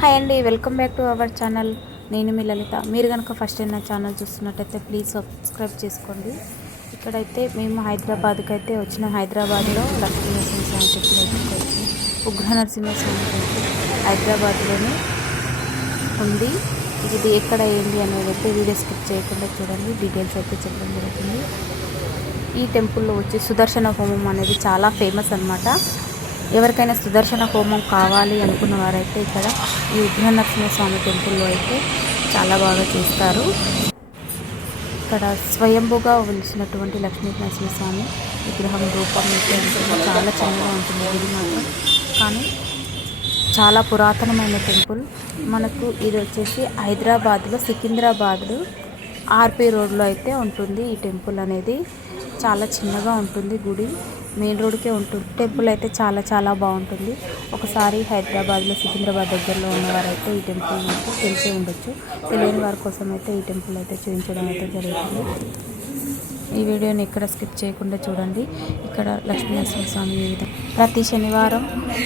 Hi అండి, welcome back to our channel. నేను మీ లలిత. మీరు కనుక ఫస్ట్ టైం నా ఛానల్ చూస్తున్నట్టయితే ప్లీజ్ సబ్స్క్రైబ్ చేసుకోండి. ఇక్కడైతే మేము హైదరాబాద్కి అయితే వచ్చిన హైదరాబాద్లో లక్ష్మీ నరసింహస్వామి టెంపుల్ అయితే వచ్చి ఉగ్ర నరసింహస్వామి టెంపుల్ హైదరాబాద్లోనే ఉంది. ఇది ఎక్కడ ఏంటి అనేది అయితే వీడియో స్కిప్ చేయకుండా చూడండి. డీటెయిల్స్ అయితే చెప్పడం జరుగుతుంది. ఈ టెంపుల్లో వచ్చి సుదర్శన హోమం అనేది చాలా ఫేమస్ అన్నమాట. ఎవరికైనా సుదర్శన హోమం కావాలి అనుకున్న వారైతే ఇక్కడ ఈ ఉగ్ర నరసింహస్వామి టెంపుల్లో అయితే చాలా బాగా చేస్తారు. ఇక్కడ స్వయంభుగా వెలిసినటువంటి లక్ష్మీ నరసింహస్వామి విగ్రహం రూపం అయితే ఉంటుంది. చాలా చిన్నగా ఉంటుంది ఇది మాత్రం, కానీ చాలా పురాతనమైన టెంపుల్. మనకు ఇది వచ్చేసి హైదరాబాద్లో సికింద్రాబాద్లో ఆర్పి రోడ్లో అయితే ఉంటుంది. ఈ టెంపుల్ అనేది చాలా చిన్నగా ఉంటుంది. గుడి మెయిన్ రోడ్కే ఉంటుంది. టెంపుల్ అయితే చాలా చాలా బాగుంటుంది. ఒకసారి హైదరాబాద్లో సికింద్రాబాద్ దగ్గరలో ఉన్నవారైతే ఈ టెంపుల్ అయితే తెలిసే ఉండొచ్చు. తెలియని వారి కోసం అయితే ఈ టెంపుల్ అయితే చూపించడం అయితే జరుగుతుంది. ఈ వీడియోని ఎక్కడ స్కిప్ చేయకుండా చూడండి. ఇక్కడ లక్ష్మీనరసింహస్వామి వివిధ ప్రతి శనివారం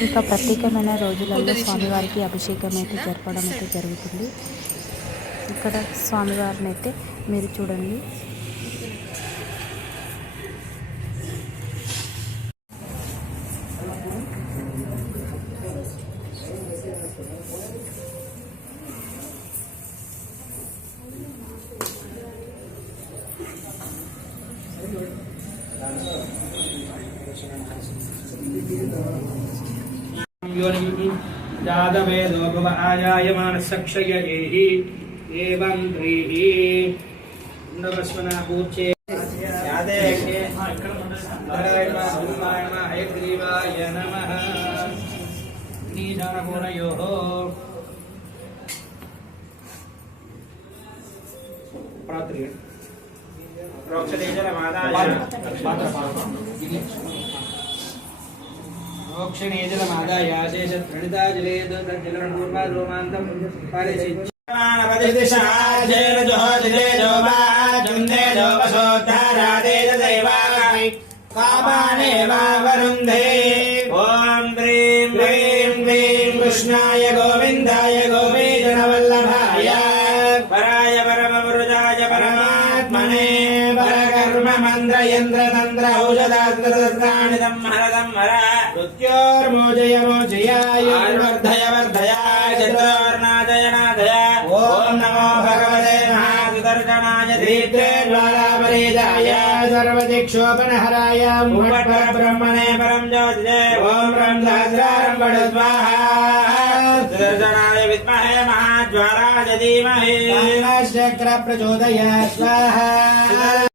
ఇంకా ప్రత్యేకమైన రోజులలో స్వామివారికి అభిషేకం అయితే జరపడం అయితే జరుగుతుంది. ఇక్కడ స్వామివారిని అయితే మీరు చూడండి. जातवेदो भव आयायमानसक्षय एहि एवं त्रिः नवस्वना पूज्ये यादेके नारायण हयग्रीवाय नमः नीदानपूर्णयोः प्रातृ प्रोक्षतेजलमादाय मोक्षणेजलमादाय शेषत्रणिता जले तज्जलपूर्वा रोमान्तं परिचिच्छमानपतिदिशाजेन जोहदिले जोवा जुन्दे जोवसोद्धारादे दैवामि कामाने वा वरुन्धे ॐ द्रीं ह्रीं क्लीं कृष्णाय गोविन्दाय गोपीजनवल्लभाय पराय परमवृजाय परमात्मने परकर्म मन्त्र यन्त्र तन्त्र औषधास्त्राणि संहरदं हर मृत्योर्मोजय मोजयाय वर्धय वर्धयाय चतुर्नादय नादय ॐ नमो भगवते महासुदर्शनाय दीप्ते ज्वालापरीजाय सर्वदिक्षोपनहराय ब्रह्मणे परं ज्योतिषे ॐ ब्रह्म सहस्रारं वद स्वाहा सुदर्शनाय विद्महे महाज्वालाय धीमहि चक्र प्रचोदयात् स्वाहा।